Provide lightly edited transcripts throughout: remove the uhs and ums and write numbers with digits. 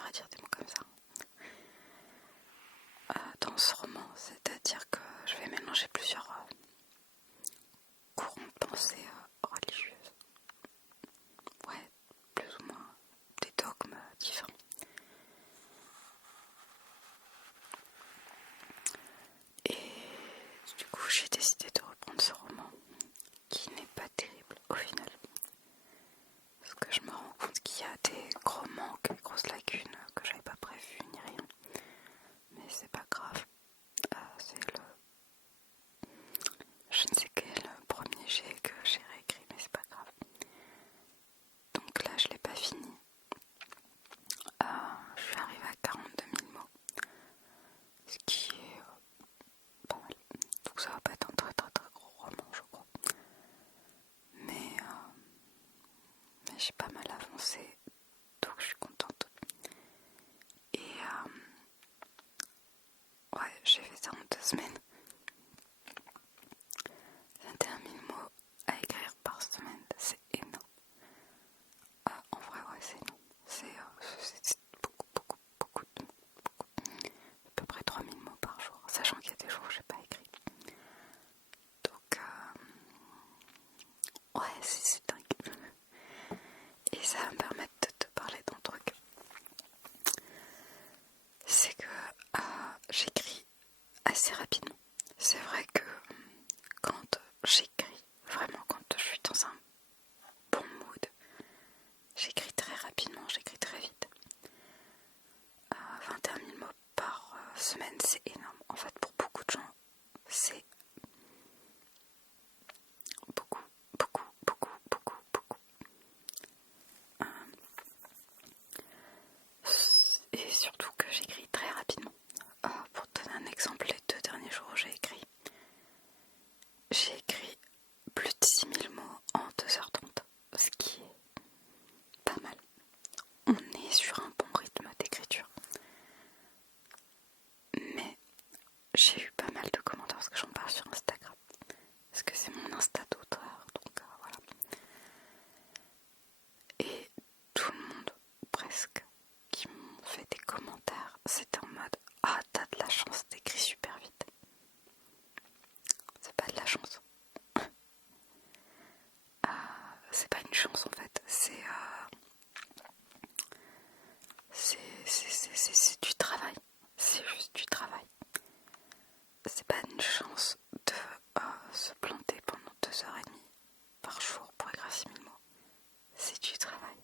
dur à dire des mots comme ça. Dans ce roman, c'est-à-dire que je vais mélanger plusieurs courants de pensée religieuses. Ouais, plus ou moins des dogmes différents. Et du coup, j'ai décidé de reprendre ce roman qui n'est pas terrible au final. Parce que je me rends compte qu'il y a des gros manques, des grosses lacunes que j'avais pas prévues ni rien. Mais c'est pas grave. C'est le je ne sais quel premier jet que j'ai réécrit, mais c'est pas grave. Donc là, je l'ai pas fini. Je suis arrivée à 42 000 mots. Ce qui est pas mal. Donc ça va pas être un très très très gros roman, je crois. Mais j'ai pas mal avancé, donc je suis contente. Et ouais, j'ai fait ça en 2 semaines. 21 000 mots à écrire par semaine, c'est énorme. En vrai, ouais, c'est énorme. C'est beaucoup de mots. À peu près 3 000 mots par jour, sachant qu'il y a des jours où j'ai pas écrit. Donc, ouais, c'est dingue. Et ça va me permettre de te parler d'un truc. C'est que j'écris assez rapidement. C'est vrai que quand j'écris, vraiment quand je suis dans un bon mood, j'écris très rapidement, j'écris très vite. 21 000 mots par semaine, c'est énorme. En fait, pour beaucoup de gens, c'est beaucoup. Et surtout que j'écris très rapidement. Pour te donner un exemple, les 2 derniers jours où j'ai écrit plus de 6 000 mots en 2h30, ce qui est pas mal. On est sur un bon rythme d'écriture. Mais j'ai eu pas mal de commentaires parce que j'en parle sur Instagram. Parce que c'est mon Insta d'auteur, donc voilà. Et tout le monde, presque, qui m'ont fait des commentaires, c'était en mode « Ah, t'as de la chance, t'écris super vite. » C'est pas de la chance. C'est pas une chance en fait, c'est du travail. C'est juste du travail. C'est pas une chance de se planter pendant 2h30 par jour pour écrire 6 000 mots. C'est du travail.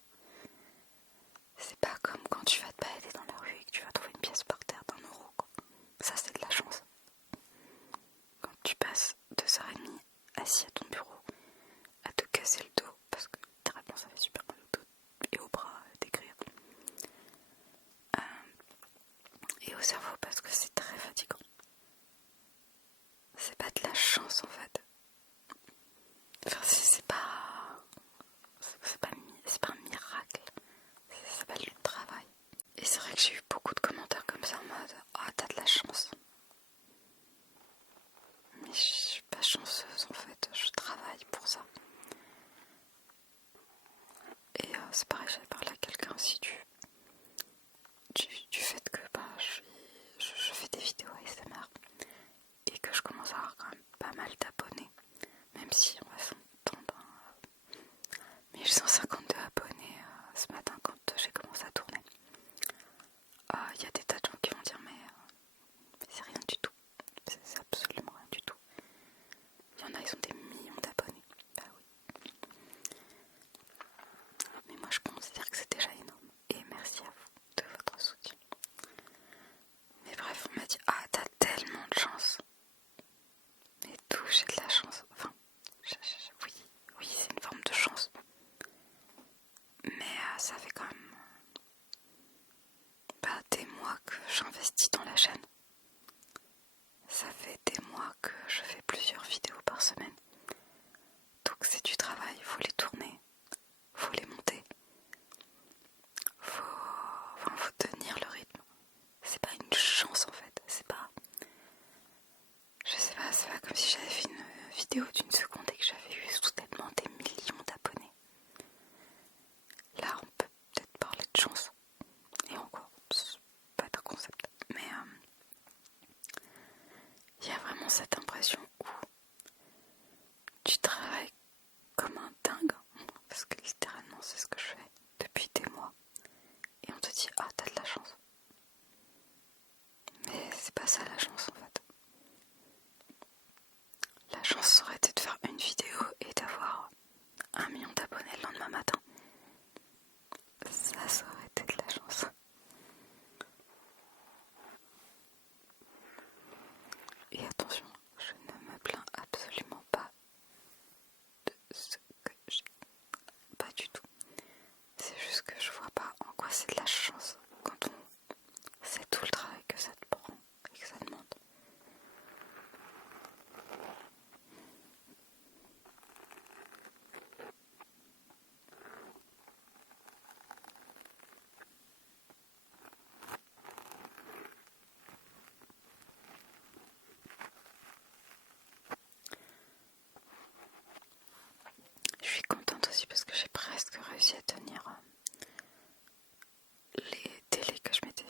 C'est pas comme quand tu vas te balader dans la rue et que tu vas trouver une pièce par terre d'1 euro, quoi. Ça, c'est de la chance. Quand tu passes 2h30 assis à ton bureau à te casser le dos, parce que littéralement ça fait super mal au dos et au bras d'écrire. Et au cerveau parce que c'est très fatigant. C'est pas de la chance en fait. Enfin, c'est pas un miracle. Ça s'appelle du travail. Et c'est vrai que j'ai eu beaucoup de commentaires comme ça en mode « Ah, t'as de la chance ». Mais je suis pas chanceuse en fait, je travaille pour ça. Et c'est pareil, j'avais parlé à quelqu'un aussi du fait que je fais des vidéos ASMR et que je commence à avoir quand même pas mal d'abonnés, même si on va s'entendre 1152 abonnés ce matin quand j'ai commencé à tourner. Il y a des tas de gens qui vont dire mais c'est rien du tout, c'est absolument rien du tout. Il y en a, ils ont des millions d'abonnés, bah oui. Mais moi je considère que c'est déjà énorme et merci à vous de votre soutien. Mais bref, on m'a dit « Ah, t'as tellement de chance !» Mais d'où j'ai de la chance. Enfin, oui, c'est une forme de chance. Mais ça fait quand même des mois que j'investis dans la chaîne. Ça fait des mois que je fais plusieurs vidéos par semaine. Donc c'est du travail, il faut les tourner, faut les monter. Faut tenir le rythme. C'est pas une chance en fait, c'est pas comme si j'avais fait une vidéo d'1 seconde et que j'avais eu soudainement des millions d'abonnés. Là on peut peut-être parler de chance. Et encore, chance quand on sait tout le travail que ça te prend et que ça demande. Je suis contente aussi parce que j'ai presque réussi à tenir les délais que je m'étais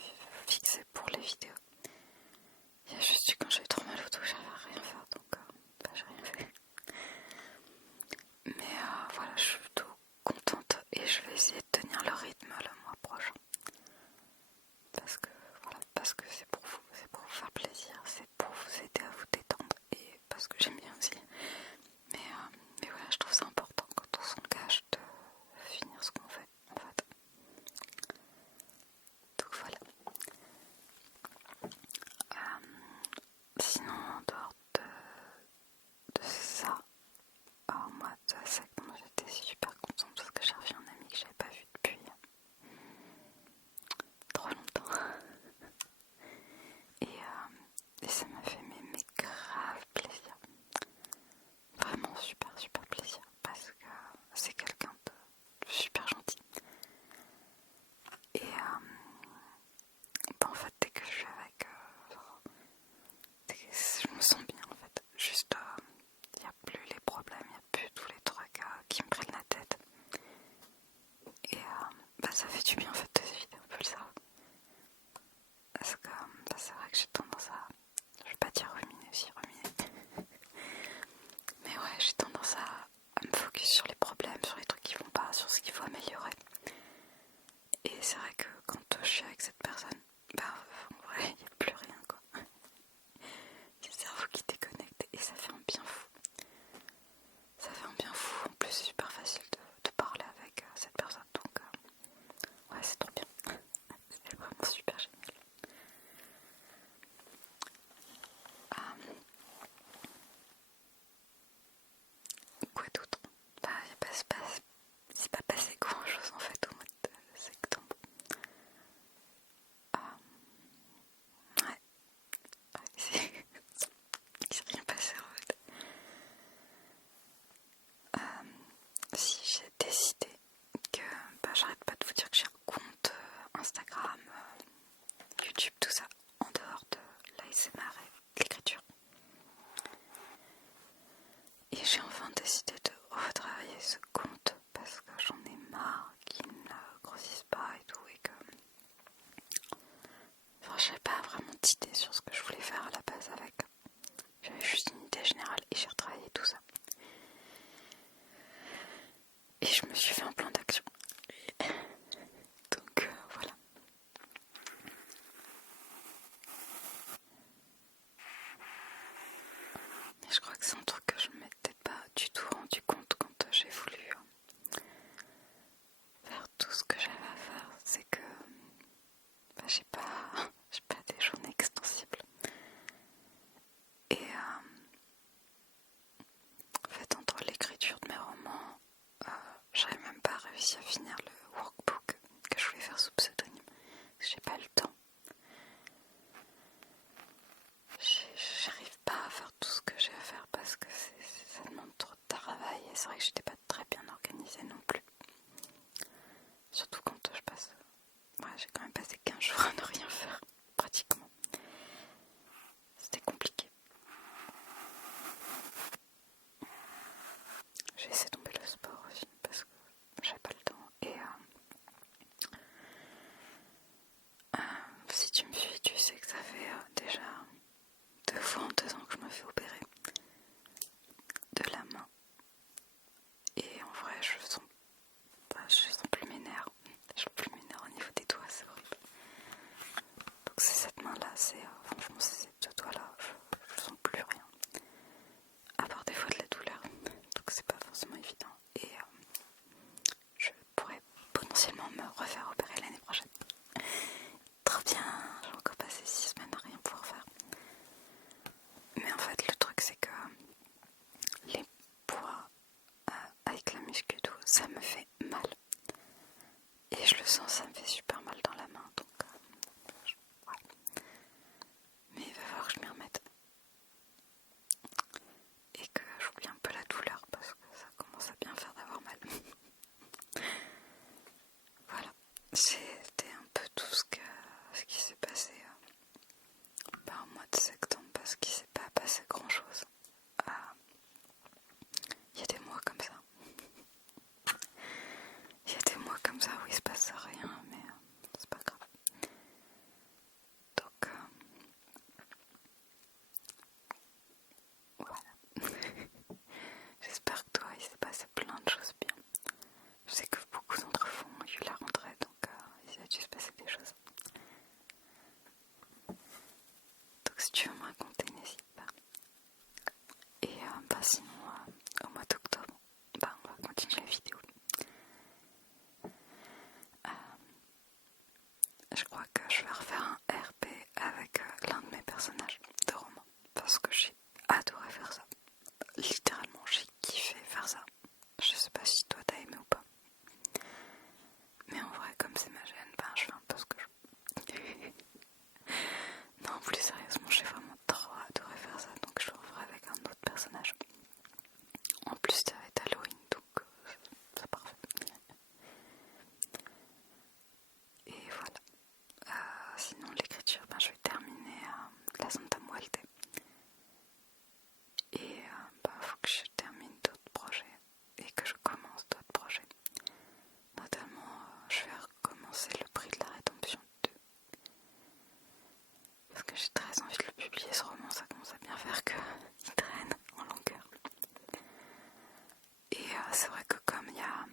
fixés pour les vidéos. Il y a juste eu quand j'ai eu trop mal au dos, j'arrivais à rien faire, donc j'ai rien fait. Mais voilà, je suis plutôt contente et je vais essayer de tenir le rythme le mois prochain. Parce que voilà, parce que c'est pour vous faire plaisir, c'est pour vous aider à vous détendre et parce que j'aime bien aussi. Mais voilà, je trouve ça important quand on s'engage de finir ce qu'on fait en fait. Donc voilà. Sinon en dehors de ça, moi c'est que moi j'étais super contente parce que j'ai revu un ami que j'avais pas vu depuis trop longtemps. Et ça m'a fait mais grave plaisir. Vraiment super plaisir parce que c'est quelqu'un de super gentil. Et en fait dès que je suis avec je me sens bien en fait. Juste il n'y a plus les problèmes, il n'y a plus tous les trucs qui me prennent la tête. Et ça fait du bien en fait de se vider un peu le cerveau. Parce que c'est vrai que j'ai tendance à, je vais pas dire ruminer aussi, ruminer. Mais ouais, j'ai tendance à me focus sur les problèmes, sur les trucs qui vont pas, sur ce qu'il faut améliorer. Et c'est vrai que quand je suis avec cette personne, en vrai, il n'y a plus rien quoi. Il y a le cerveau qui déconnecte et ça fait un bien fou. Ça fait un bien fou. En plus, c'est super facile de parler avec cette personne. Donc, ouais, c'est trop bien. C'est vraiment super génial. Quoi d'autre? C'est pas passé grand chose en fait au mois de septembre. Ouais, il s'est rien passé en fait. Si j'ai décidé que j'arrête pas de vous dire que j'ai un compte Instagram, YouTube, tout ça, en dehors de l'ASMR et l'écriture. Et j'ai enfin décidé de retravailler ce compte parce que j'en ai marre qu'il ne grossisse pas et tout et que j'avais pas vraiment d'idée sur ce que je voulais faire à la base avec. J'avais juste une idée générale et j'ai retravaillé tout ça. Et je me suis fait un plan d'action. Donc voilà. Et je crois que c'est un truc que je ne m'étais pas du tout rendu compte quand j'ai voulu faire tout ce que j'avais à faire. C'est que j'ai pas des journées extensibles. Et en fait, entre l'écriture de mes romans, j'avais même pas réussi à finir le workbook que je voulais faire sous pseudonyme. J'ai pas le temps. J'arrive pas à faire tout ce que j'ai à faire parce que ça demande trop de travail et c'est vrai que j'étais pas très bien organisée non plus. Surtout quand je passe... Ouais, j'ai quand même passé 15 jours à ne rien faire, pratiquement. C'était compliqué. J'ai laissé tomber le sport aussi parce que j'avais pas le temps. Et si tu me suis, tu sais que ça fait déjà 2 fois en 2 ans que je me fais opérer de la main. Et en vrai, je sens plus mes nerfs. Je sens plus mes nerfs au niveau des doigts, c'est horrible. Donc c'est cette main-là, franchement c'est ces 2 doigts-là, je sens plus rien. À part des fois de la douleur. Donc c'est pas forcément évident. Et je pourrais potentiellement me refaire opérer l'année prochaine. Trop bien, j'ai encore passé 6 semaines à rien pouvoir faire. Mais en fait le truc c'est que les poids avec la muscu et tout, ça me fait mal. Et je le sens, ça me fait super mal dans la je crois que je vais refaire un RP avec l'un de mes personnages de roman. Parce que j'ai adoré faire ça. Littéralement, j'ai kiffé faire ça. Je sais pas si toi t'as aimé ou pas. Mais en vrai, comme c'est ma chaîne, ben, je fais un peu ce que je veux. Non, plus sérieusement, j'ai vraiment trop adoré faire ça. Donc je le referai avec un autre personnage. En plus, ça va être Halloween, donc c'est parfait. Et voilà. Sinon, l'écriture, ben, je vais terminer la Santa Muerte. Et ben, faut que je termine d'autres projets et que je commence d'autres projets. Notamment, je vais recommencer le prix de la Rédemption 2. Parce que j'ai très envie de le publier, ce roman, ça commence à bien faire qu'il traîne en longueur. Et c'est vrai que comme il y a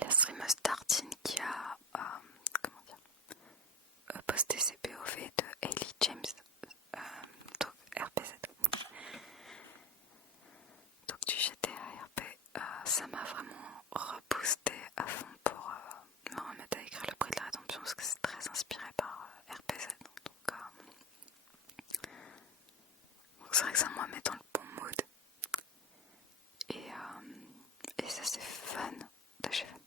la streameuse Tartine qui a posté ses POV de Hailey James, donc RPZ, donc du GTA RP, ça m'a vraiment reboosté à fond pour me remettre à écrire le prix de la Rédemption parce que c'est très inspiré par RPZ. Donc c'est vrai que ça me remet dans le bon mood. Et ça c'est fun de chez Fun.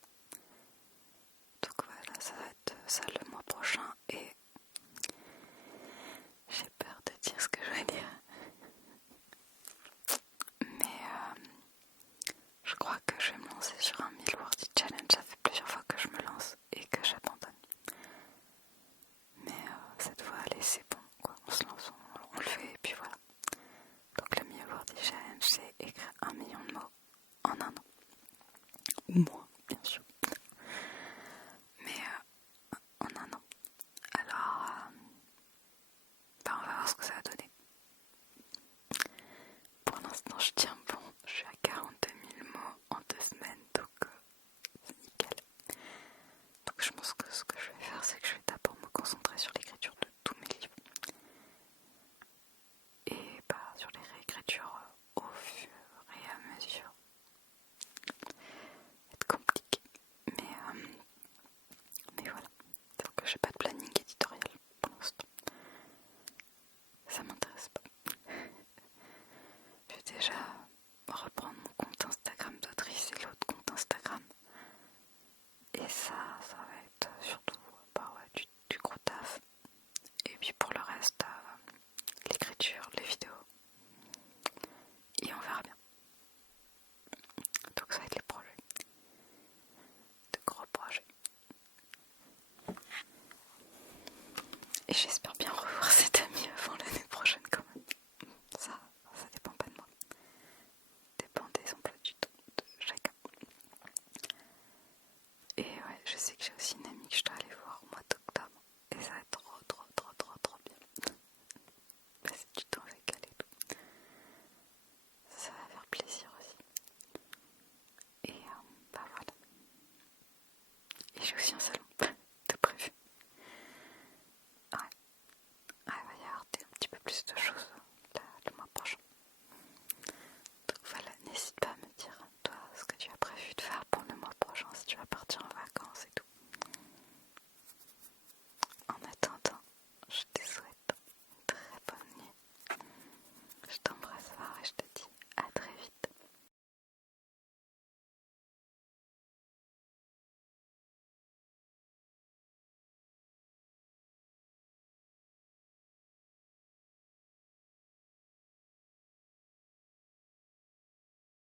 Donc voilà, ça va être ça le mois prochain et j'ai peur de dire ce que je vais dire. Mais je crois que je vais me lancer sur un 1000 Wordy Challenge. Ça fait plusieurs fois que je me lance et que j'abandonne. Mais cette fois, allez, c'est bon, quoi. On se lance, on le fait et puis voilà. Donc le 1000 Wordy Challenge, c'est écrire 1 million de mots en un an. Ou moins, bien sûr. Mais en un an. Alors, ben on va voir ce que ça va donner. Pour l'instant, je tiens bon. Je suis à 42 000 mots en 2 semaines, donc c'est nickel. Donc je pense que ce que je vais faire, c'est que je vais d'abord me concentrer sur l'écriture de tous mes livres. Et bah, sur les réécritures au fur et à mesure. Ça va être compliqué. Mais voilà. Donc j'ai pas de planning éditorial pour l'instant. Ça m'intéresse pas. Je vais déjà reprendre mon compte Instagram d'autrice et l'autre compte Instagram. Et ça va être surtout du gros taf. Et puis pour le reste, l'écriture, les vidéos. Et on verra bien. Donc ça va être les projets. De gros projets. Et j'espère bien revoir cet ami avant la